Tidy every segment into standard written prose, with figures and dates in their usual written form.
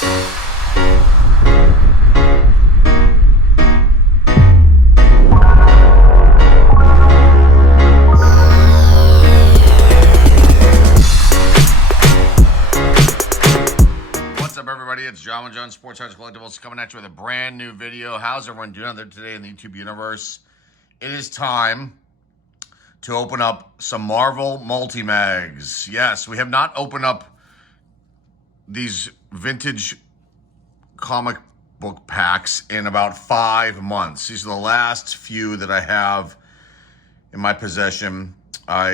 Everybody, it's John Sports Cards Collectibles coming at you with a brand new video. How's everyone doing out there today in the YouTube universe? It is time to open up some Marvel multi-mags. Yes, we have not opened up these vintage comic book packs in about 5 months. These are the last few that I have in my possession. I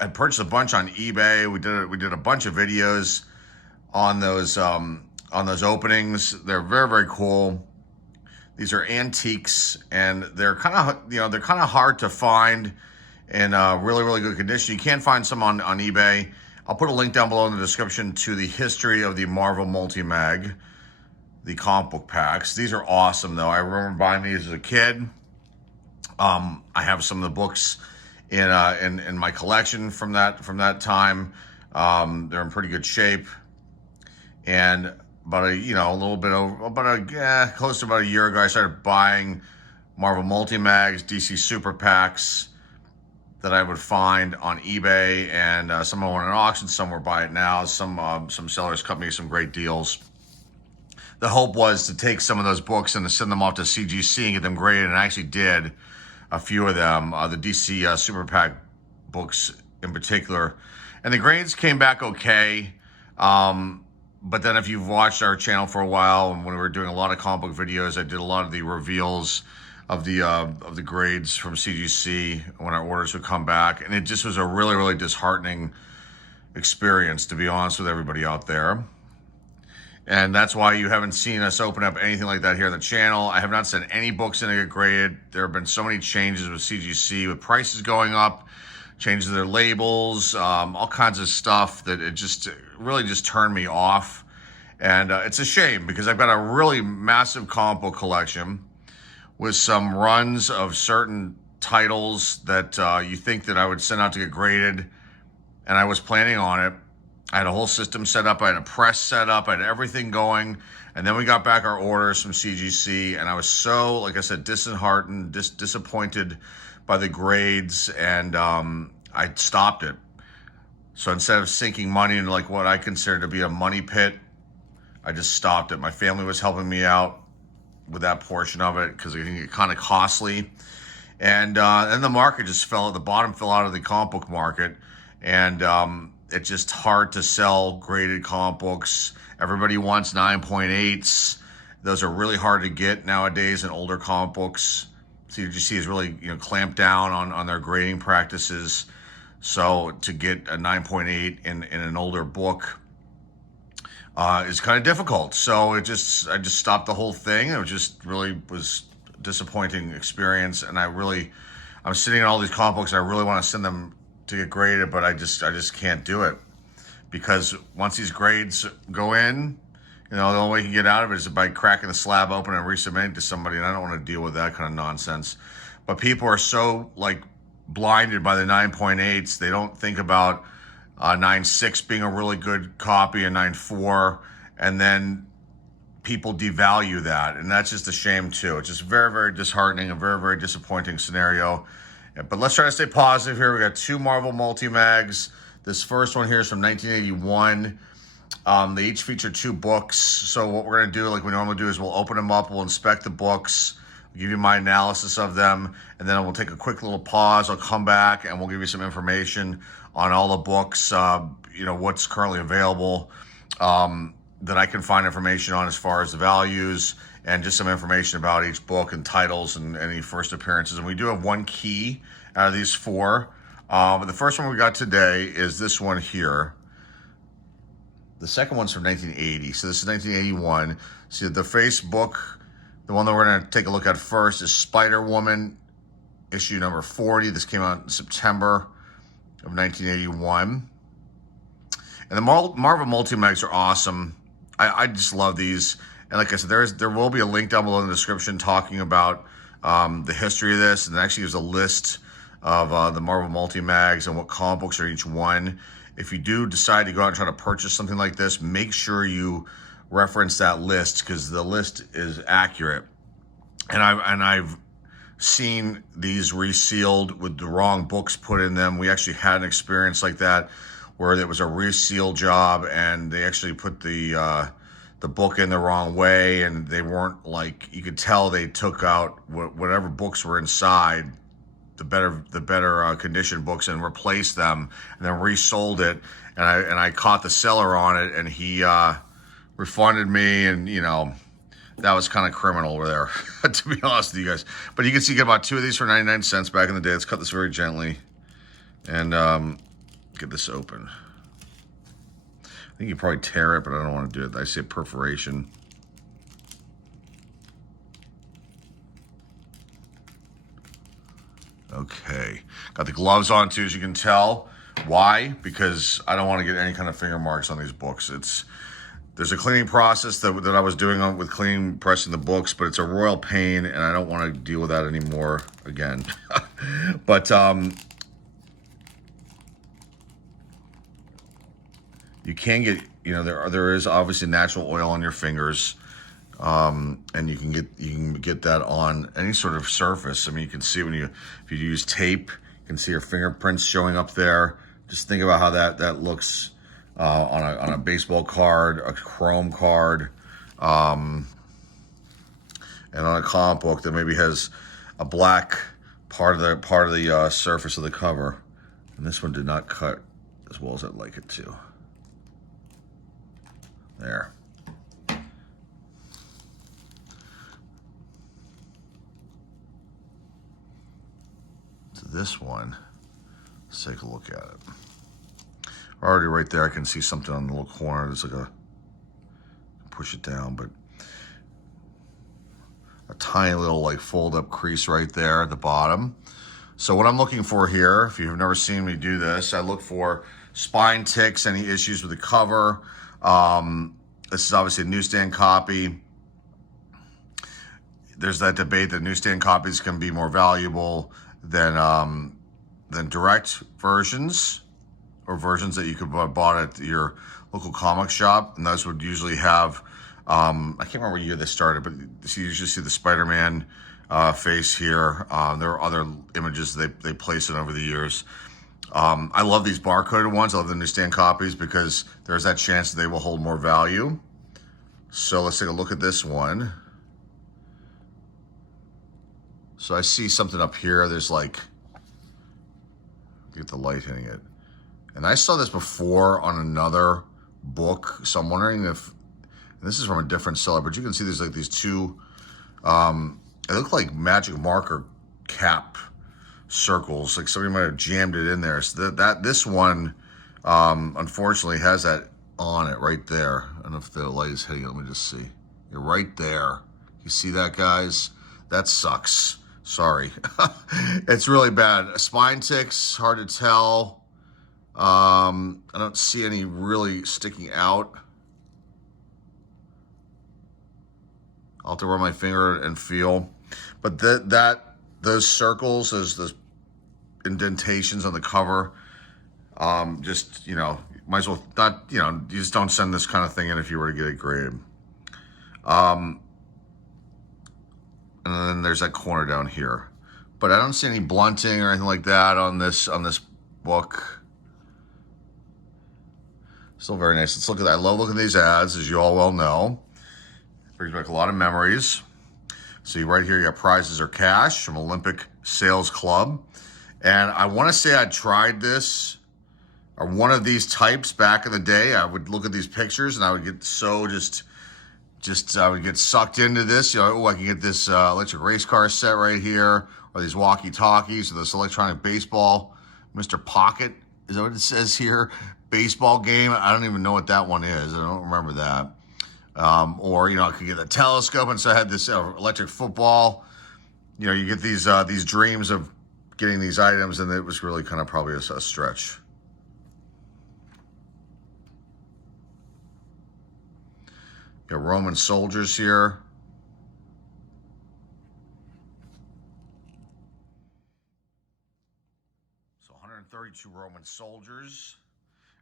had purchased a bunch on eBay. We did a bunch of videos on those openings. They're very, very cool. These are antiques, and they're kind of hard to find in really, really good condition. You can find some on eBay. I'll put a link down below in the description to the history of the Marvel multi-mag, the comic book packs. These are awesome, though. I remember buying these as a kid. I have some of the books in my collection from that time. They're in pretty good shape. And close to about a year ago, I started buying Marvel multi-mags, DC super packs that I would find on eBay, and some I went at auction, some were buy it now. Some sellers cut me some great deals. The hope was to take some of those books and to send them off to CGC and get them graded, and I actually did a few of them, the DC super pack books in particular, and the grades came back okay. But then if you've watched our channel for a while, and when we were doing a lot of comic book videos, I did a lot of the reveals of the grades from CGC when our orders would come back. And it just was a really, really disheartening experience, to be honest with everybody out there. And that's why you haven't seen us open up anything like that here on the channel. I have not sent any books in to get graded. There have been so many changes with CGC, with prices going up, changes their labels, all kinds of stuff that it really just turned me off. And it's a shame, because I've got a really massive comic book collection with some runs of certain titles that you think that I would send out to get graded, and I was planning on it. I had a whole system set up, I had a press set up, I had everything going, and then we got back our orders from CGC, and I was so, like I said, disheartened, disappointed by the grades, and I stopped it. So instead of sinking money into like what I consider to be a money pit, I just stopped it. My family was helping me out with that portion of it because it can get kind of costly. And the market just the bottom fell out of the comic book market, and it's just hard to sell graded comic books. Everybody wants 9.8s. Those are really hard to get nowadays in older comic books. CGC has really clamped down on their grading practices. So to get a 9.8 in an older book is kind of difficult. So I just stopped the whole thing. It was disappointing experience, and I'm sitting on all these comic books. I really want to send them to get graded, but I just can't do it, because once these grades go in, the only way you can get out of it is by cracking the slab open and resubmitting to somebody, and I don't want to deal with that kind of nonsense. But people are so blinded by the 9.8s, they don't think about 9.6 being a really good copy, and 9.4, and then people devalue that, and that's just a shame too. It's just very, very disheartening, a very, very disappointing scenario. But let's try to stay positive here. We got 2 Marvel multi-mags. This first one here is from 1981. They each feature 2 books. So what we're going to do, like we normally do, is we'll open them up, we'll inspect the books, give you my analysis of them, and then we'll take a quick little pause. I'll come back and we'll give you some information on all the books, what's currently available, that I can find information on as far as the values, and just some information about each book and titles and any first appearances. And we do have 1 key out of these 4. But the first one we got today is this one here. The second one's from 1980. So this is 1981. So the face book, the one that we're going to take a look at first, is Spider-Woman, issue number 40. This came out in September of 1981. And the Marvel multi-mags are awesome. I just love these. And like I said, there will be a link down below in the description talking about the history of this, and it actually gives a list of the Marvel multi-mags and what comic books are each one. If you do decide to go out and try to purchase something like this, make sure you reference that list because the list is accurate. And I've seen these resealed with the wrong books put in them. We actually had an experience like that where it was a reseal job and they actually put the book in the wrong way, and they weren't, like, you could tell they took out whatever books were inside, the better conditioned books, and replaced them and then resold it. And I caught the seller on it, and he refunded me, and that was kind of criminal over there, to be honest with you guys. But you can see you get about 2 of these for 99 cents back in the day. Let's cut this very gently and get this open. I think you probably tear it, but I don't want to do it. I say perforation. Okay. Got the gloves on too, as you can tell. Why? Because I don't want to get any kind of finger marks on these books. There's a cleaning process that I was doing with cleaning, pressing the books, but it's a royal pain, and I don't want to deal with that anymore again. But you can get, there is obviously natural oil on your fingers, and you can get that on any sort of surface. I mean, you can see if you use tape, you can see your fingerprints showing up there. Just think about how that looks on a baseball card, a chrome card, and on a comic book that maybe has a black part of the surface of the cover. And this one did not cut as well as I'd like it to. There. So this one, let's take a look at it. Already right there, I can see something on the little corner. There's like push it down, but a tiny little like fold up crease right there at the bottom. So what I'm looking for here, if you've never seen me do this, I look for spine ticks, any issues with the cover. This is obviously a newsstand copy. There's that debate that newsstand copies can be more valuable than direct versions, or versions that you could bought at your local comic shop. And those would usually have, I can't remember what year they started, but you usually see the Spider-Man face here. There are other images they place in over the years. I love these barcoded ones. I love the newsstand copies because there's that chance that they will hold more value. So let's take a look at this one. So I see something up here. There's like, get the light hitting it. And I saw this before on another book. So I'm wondering if, and this is from a different seller, but you can see there's like these two, they look like magic marker cap circles, like somebody might have jammed it in there. So this one unfortunately has that on it right there. I don't know if the light is hitting it. Let me just see. You're right there. You see that, guys? That sucks. Sorry. It's really bad. Spine ticks, hard to tell. I don't see any really sticking out. I'll have to run my finger and feel. But those circles, those indentations on the cover, just, might as well not, you just don't send this kind of thing in if you were to get it graded. And then there's that corner down here. But I don't see any blunting or anything like that on this book. Still very nice. Let's look at that. I love looking at these ads, as you all well know. Brings back a lot of memories. See right here, you got prizes or cash from Olympic Sales Club. And I want to say I tried this, or one of these types back in the day. I would look at these pictures and I would get so I would get sucked into this. I can get this electric race car set right here, or these walkie-talkies, or this electronic baseball, Mr. Pocket, is that what it says here? Baseball game. I don't even know what that one is. I don't remember that. Or, I could get a telescope, and so I had this electric football. You get these dreams of getting these items, and it was really kind of probably a stretch. Got Roman soldiers here. So 132 Roman soldiers.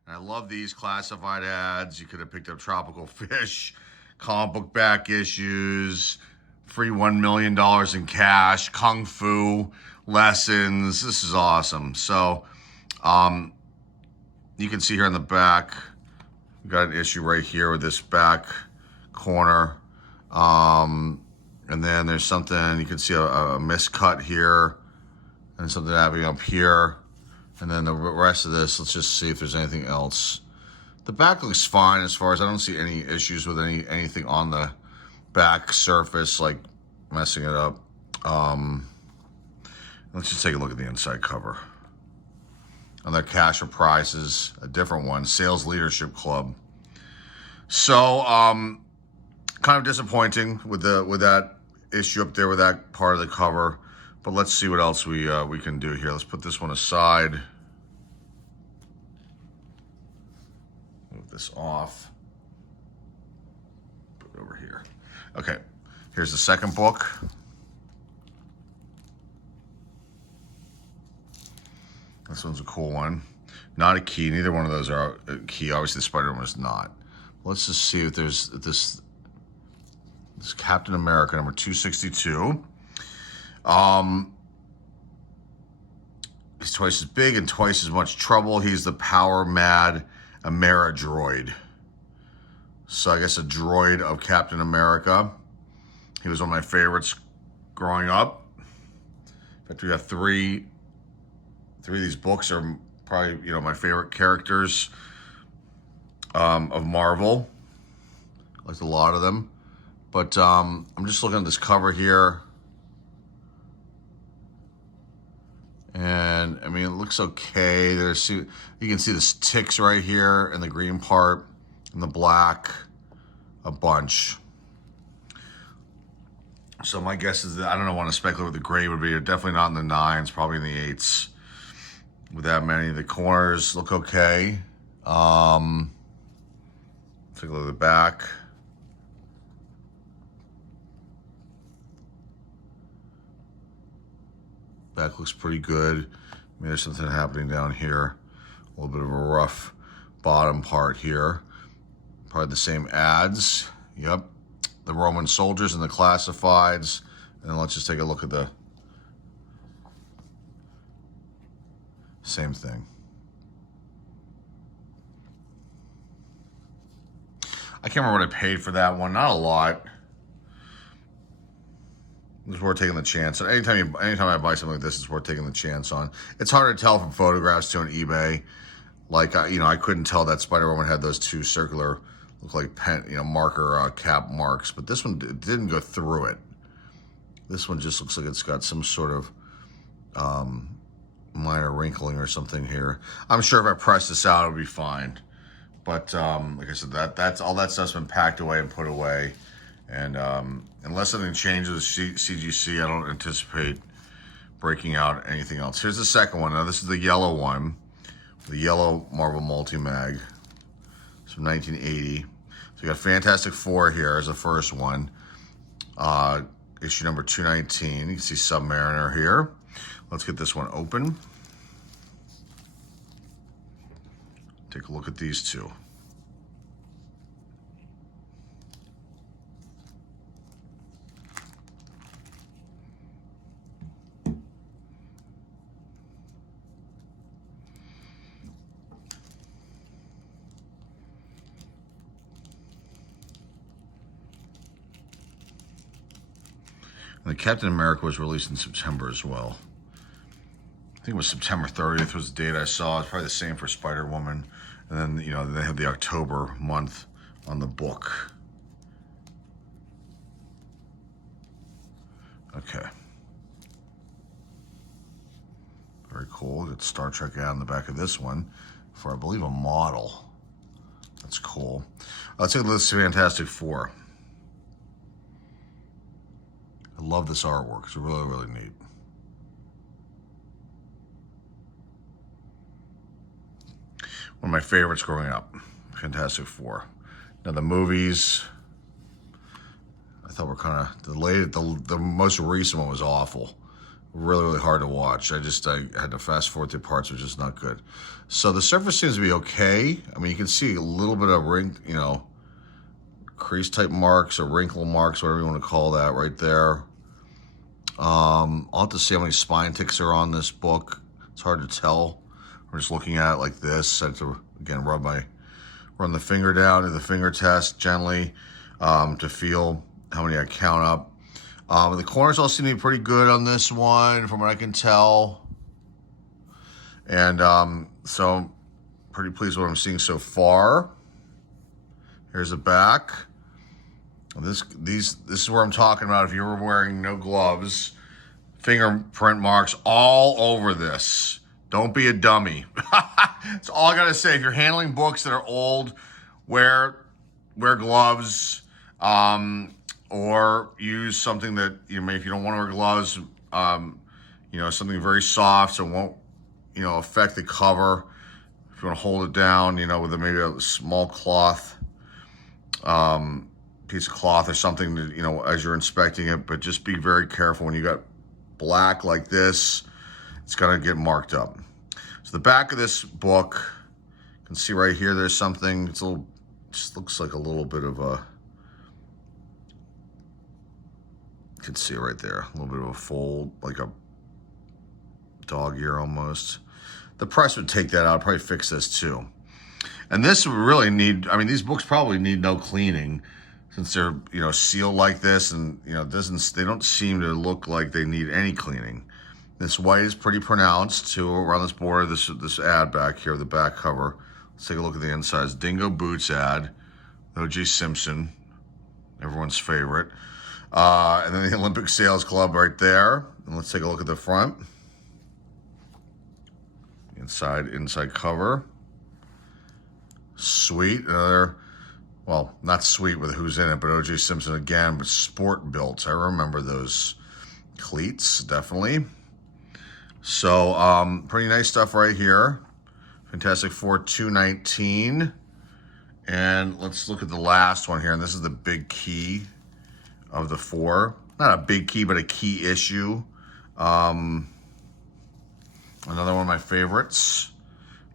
And I love these classified ads. You could have picked up tropical fish. comic book back issues, free $1 million in cash, kung fu lessons. This is awesome. So you can see here in the back, we got an issue right here with this back corner. And then there's something, you can see a miscut here and something happening up here. And then the rest of this, let's just see if there's anything else. The back looks fine as far as I don't see any issues with anything on the back surface, like messing it up. Let's just take a look at the inside cover. And their cash or prizes, a different one, Sales Leadership Club. So, kind of disappointing with that issue up there with that part of the cover. But let's see what else we can do here. Let's put this one aside. Move this off. Put it over here. Okay, here's the second book. This one's a cool one. Not a key. Neither one of those are a key. Obviously, the Spider-Man is not. Let's just see if there's this Captain America number 262. He's twice as big and twice as much trouble. He's the power-mad Ameridroid. So I guess a droid of Captain America. He was one of my favorites growing up. In fact, we got three of these books are probably, my favorite characters of Marvel. I liked a lot of them. But I'm just looking at this cover here. And, I mean, it looks okay. You can see the ticks right here in the green part and the black, a bunch. So my guess is that I don't want to speculate what the grade would be. Definitely not in the 9s, probably in the 8s. With that many, the corners look okay. Take a look at the back. Back looks pretty good. I mean, there's something happening down here. A little bit of a rough bottom part here. Probably the same ads. Yep. The Roman soldiers and the classifieds. And then let's just take a look at the same thing. I can't remember what I paid for that one. Not a lot. It's worth taking the chance. Anytime I buy something like this, it's worth taking the chance on. It's hard to tell from photographs too on eBay. Like, I couldn't tell that Spider-Woman had those two circular, look like pen, marker cap marks. But this one didn't go through it. This one just looks like it's got some sort of minor wrinkling or something here. I'm sure if I press this out, it'll be fine. But like I said, that's all that stuff's been packed away and put away. And unless something changes with CGC, I don't anticipate breaking out anything else. Here's the second one. Now, this is the yellow one, the yellow Marvel Multi-Mag. It's from 1980. So you got Fantastic Four here as the first one. Issue number 219. You can see Submariner here. Let's get this one open. Take a look at these two. And the Captain America was released in September as well. I think it was September 30th was the date I saw. It's probably the same for Spider-Woman. And then, they have the October month on the book. Okay. Very cool. Got Star Trek ad on the back of this one for, I believe, a model. That's cool. Let's take a look at Fantastic Four. I love this artwork. It's really, really neat. One of my favorites growing up, Fantastic Four. Now the movies, I thought were kind of delayed. The most recent one was awful. Really, really hard to watch. I had to fast forward through parts which is not good. So the surface seems to be okay. I mean, you can see a little bit of crease type marks or wrinkle marks, whatever you want to call that, right there. I'll have to see how many spine ticks are on this book. It's hard to tell. We're just looking at it like this. I have to, again, run the finger down, do the finger test gently to feel how many I count up. The corners all seem to be pretty good on this one, from what I can tell. And so, pretty pleased with what I'm seeing so far. Here's the back. This is where I'm talking about. If you were wearing no gloves, fingerprint marks all over this. Don't be a dummy. That's all I gotta say. If you're handling books that are old, wear gloves, or use something that, you know, if you don't want to wear gloves, you know, something very soft so it won't, you know, affect the cover. If you want to hold it down, you know, with maybe a small cloth, piece of cloth or something to, you know, as you're inspecting it. But just be very careful when you got black like this, it's gonna get marked up. So the back of this book, you can see right here, there's something, it's a little, just looks like a little bit of a, you can see it right there, a little bit of a fold, like a dog ear almost. The press would take that out, probably fix this too. And this would really need, I mean, these books probably need no cleaning, since they're, you know, sealed like this, and, you know, they don't seem to look like they need any cleaning. This white is pretty pronounced too around this border. This ad back here, the back cover. Let's take a look at the inside. It's Dingo Boots ad, O.J. Simpson, everyone's favorite. And then the Olympic Sales Club right there. And let's take a look at the front. Inside cover. Sweet, another. Well, not sweet with who's in it, but O.J. Simpson again, but sport built. I remember those cleats, definitely. So, pretty nice stuff right here. Fantastic Four 219. And let's look at the last one here. And this is the big key of the four. Not a big key, but a key issue. Another one of my favorites.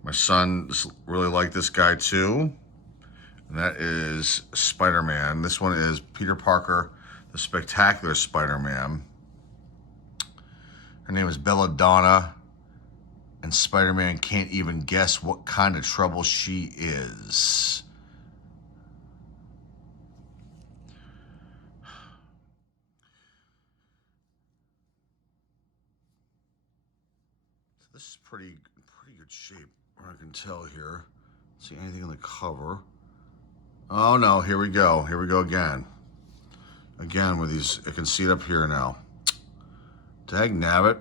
My son really liked this guy too. And that is Spider-Man. This one is Peter Parker, the Spectacular Spider-Man. Her name is Belladonna, and Spider-Man can't even guess what kind of trouble she is. So this is pretty good shape, I can tell here. See anything on the cover? Oh no, here we go. Here we go again. Again with these, I can see it up here now. Dag nabbit.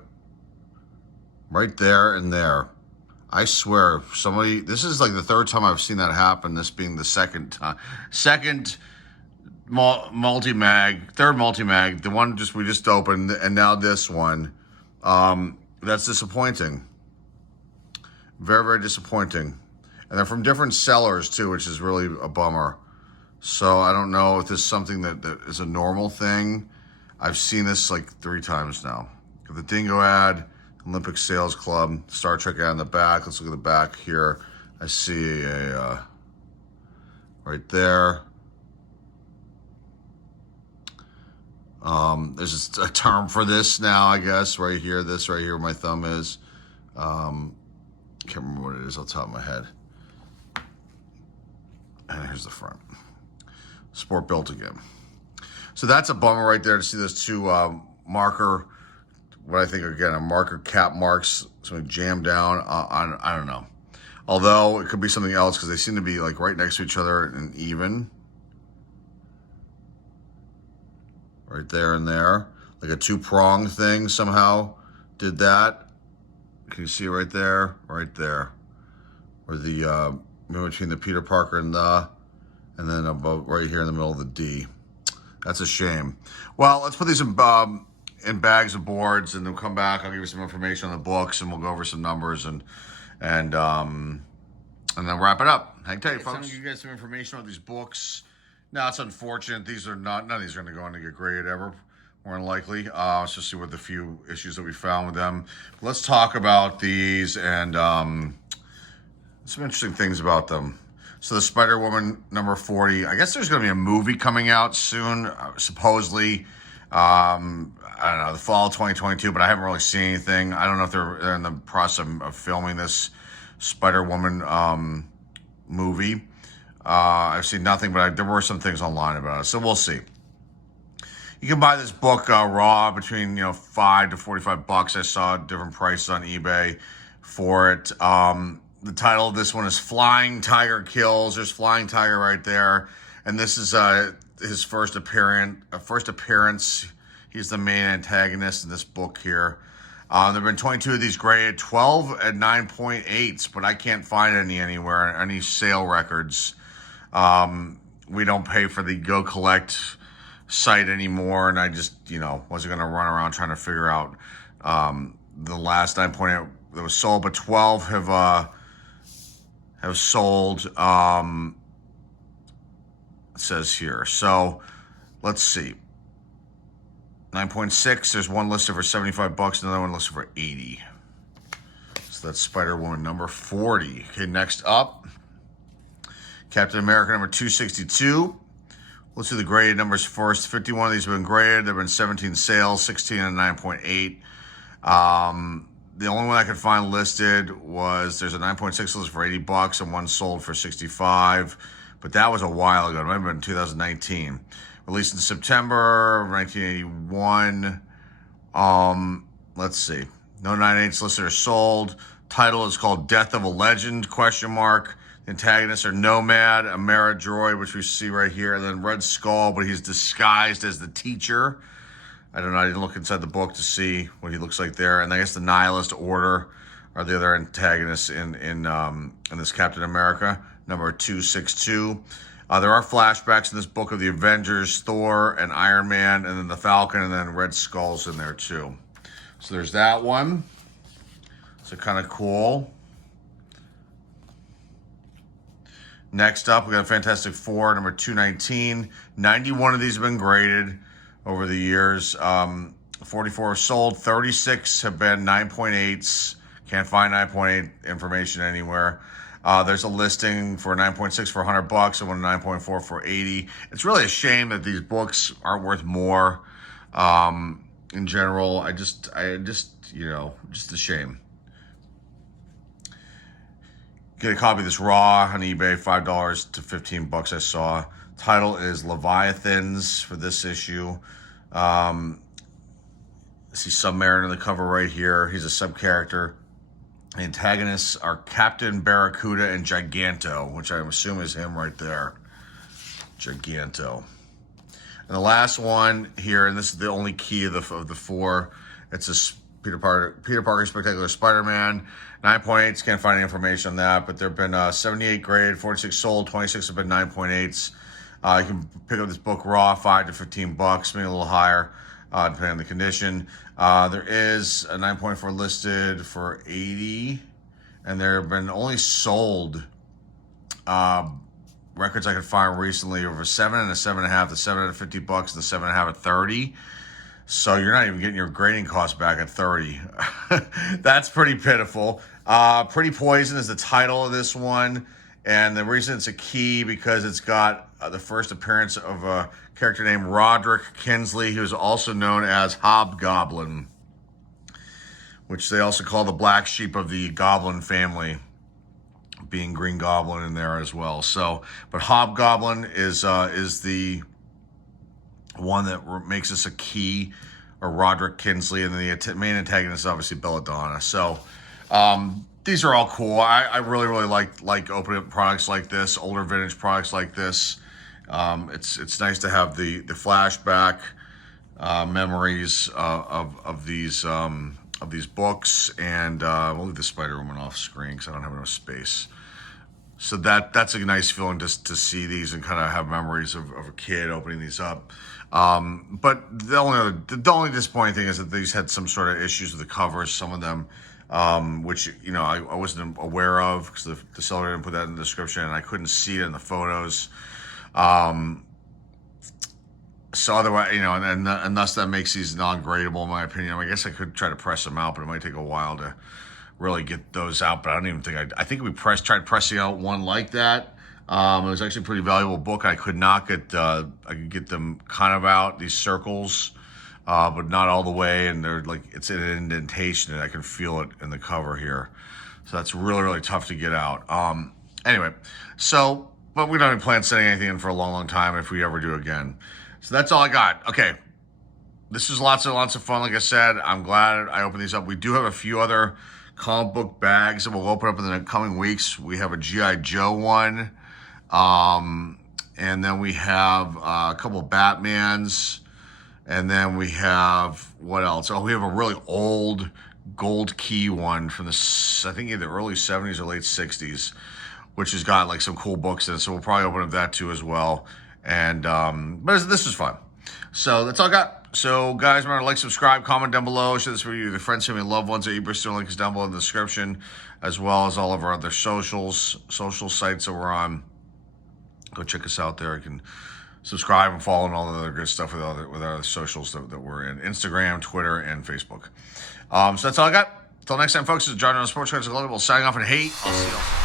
Right there and there. I swear, if somebody, this is like the third time I've seen that happen, this being the second time. Second multi-mag, third multi-mag, the one we just opened, and now this one. That's disappointing. Very, very disappointing. And they're from different sellers too, which is really a bummer. So I don't know if this is something that is a normal thing. I've seen this like 3 times now. The Dingo ad, Olympic Sales Club, Star Trek ad in the back. Let's look at the back here. I see a, right there. There's a term for this now, I guess, right here. This right here where my thumb is. Can't remember what it is off the top of my head. And here's the front. Sport built again. So that's a bummer right there to see those two marker, what I think are, again, are marker cap marks, something jammed down on, I don't know. Although it could be something else because they seem to be like right next to each other and even. Right there and there. Like a 2-prong thing somehow did that. Can you see it right there? Right there. Where the, in between the Peter Parker and then above, right here in the middle of the D. That's a shame. Well, let's put these in bags of boards, and then we'll come back. I'll give you some information on the books, and we'll go over some numbers and then wrap it up. Hang tight, folks. Some of you guys some information on these books. Now, it's unfortunate. These are not, none of these are going to go on to get graded ever. More than likely, especially with the few issues that we found with them. Let's talk about these and some interesting things about them. So the Spider-Woman number 40, I guess there's going to be a movie coming out soon, supposedly. I don't know, the fall of 2022, but I haven't really seen anything. I don't know if they're in the process of filming this Spider-Woman movie. I've seen nothing, but there were some things online about it, so we'll see. You can buy this book raw between $5 to $45. I saw different prices on eBay for it. The title of this one is Flying Tiger Kills. There's Flying Tiger right there, and this is his first appearance. He's the main antagonist in this book here. There have been 22 of these graded, 12 at 9.8s, but I can't find any anywhere, any sale records. We don't pay for the Go Collect site anymore, and I just, wasn't going to run around trying to figure out the last 9.8 that was sold, but 12 have sold, it says here. So let's see. 9.6, there's one listed for $75, another one listed for $80. So that's Spider-Woman number 40. Okay, next up, Captain America number 262. Let's do the graded numbers first. 51 of these have been graded. There have been 17 sales, 16 and 9.8. The only one I could find listed was there's a 9.6 listed for $80 and one sold for $65, but that was a while ago. It might have been 2019. Released in September of 1981. Let's see. No 9.8s listed or sold. Title is called Death of a Legend, ? The antagonists are Nomad, Amara Droid, which we see right here, and then Red Skull, but he's disguised as the teacher. I don't know, I didn't look inside the book to see what he looks like there. And I guess the Nihilist Order are the other antagonists in this Captain America, number 262. There are flashbacks in this book of the Avengers, Thor, and Iron Man, and then the Falcon, and then Red Skull's in there too. So there's that one. So kind of cool. Next up, we got Fantastic Four, number 219. 91 of these have been graded over the years. 44 have sold. 36 have been 9.8s. Can't find 9.8 information anywhere. There's a listing for 9.6 for $100 and one 9.4 for $80. It's really a shame that these books aren't worth more. In general, just a shame. Get a copy of this raw on eBay, $5 to $15 I saw. Title is Leviathans for this issue. See Submariner on the cover right here. He's a sub-character. The antagonists are Captain Barracuda and Giganto, which I assume is him right there. Giganto. And the last one here, and this is the only key of the four. It's this Peter Parker Spectacular Spider-Man. 9.8s, can't find any information on that, but there have been 78 graded, 46 sold, 26 have been 9.8s. You can pick up this book raw, $5 to $15, maybe a little higher, depending on the condition. There is a 9.4 listed for $80, and there have been only sold records I could find recently over 7 and a 7.5, the 7 at $50 and the 7.5 at $30. So you're not even getting your grading costs back at $30. That's pretty pitiful. Pretty Poison is the title of this one. And the reason it's a key because it's got the first appearance of a character named Roderick Kinsley, who is also known as Hobgoblin, which they also call the black sheep of the Goblin family, being Green Goblin in there as well. So, but Hobgoblin is the one that makes us a key, or Roderick Kinsley, and the main antagonist is obviously Belladonna. So these are all cool. I really like opening up products like this, older vintage products like this. It's nice to have the flashback memories of these books, and we'll leave the Spider-Woman off screen because I don't have enough space. So that's a nice feeling just to see these and kind of have memories of a kid opening these up. But the only disappointing thing is that these had some sort of issues with the covers, some of them, which I wasn't aware of because the seller didn't put that in the description, and I couldn't see it in the photos. So otherwise, and thus that makes these non-gradable in my opinion. I guess I could try to press them out, but it might take a while to really get those out. But I don't even think I think we tried pressing out one like that. It was actually a pretty valuable book. I could not get, I could get them kind of out, these circles, but not all the way. And they're like, it's an indentation and I can feel it in the cover here. So that's really, really tough to get out. Anyway, so, but we don't even plan setting anything in for a long, long time if we ever do again. So that's all I got. Okay. This is lots of fun. Like I said, I'm glad I opened these up. We do have a few other comic book bags that we'll open up in the coming weeks. We have a G.I. Joe one. And then we have a couple of Batmans. And then we have, what else? Oh, we have a really old gold key one from the, I think either early 70s or late 60s, which has got like some cool books in it. So we'll probably open up that too as well. And, but this is fun. So that's all I got. So guys, remember to like, subscribe, comment down below, share this video with your friends, family, and loved ones. Our eBay link is down below in the description, as well as all of our other social sites that we're on. Go check us out there. You can subscribe and follow and all the other good stuff with our socials that we're in. Instagram, Twitter, and Facebook. So that's all I got. Until next time, folks, this is John on Sports Cards Global signing off, and hey, I'll see you all.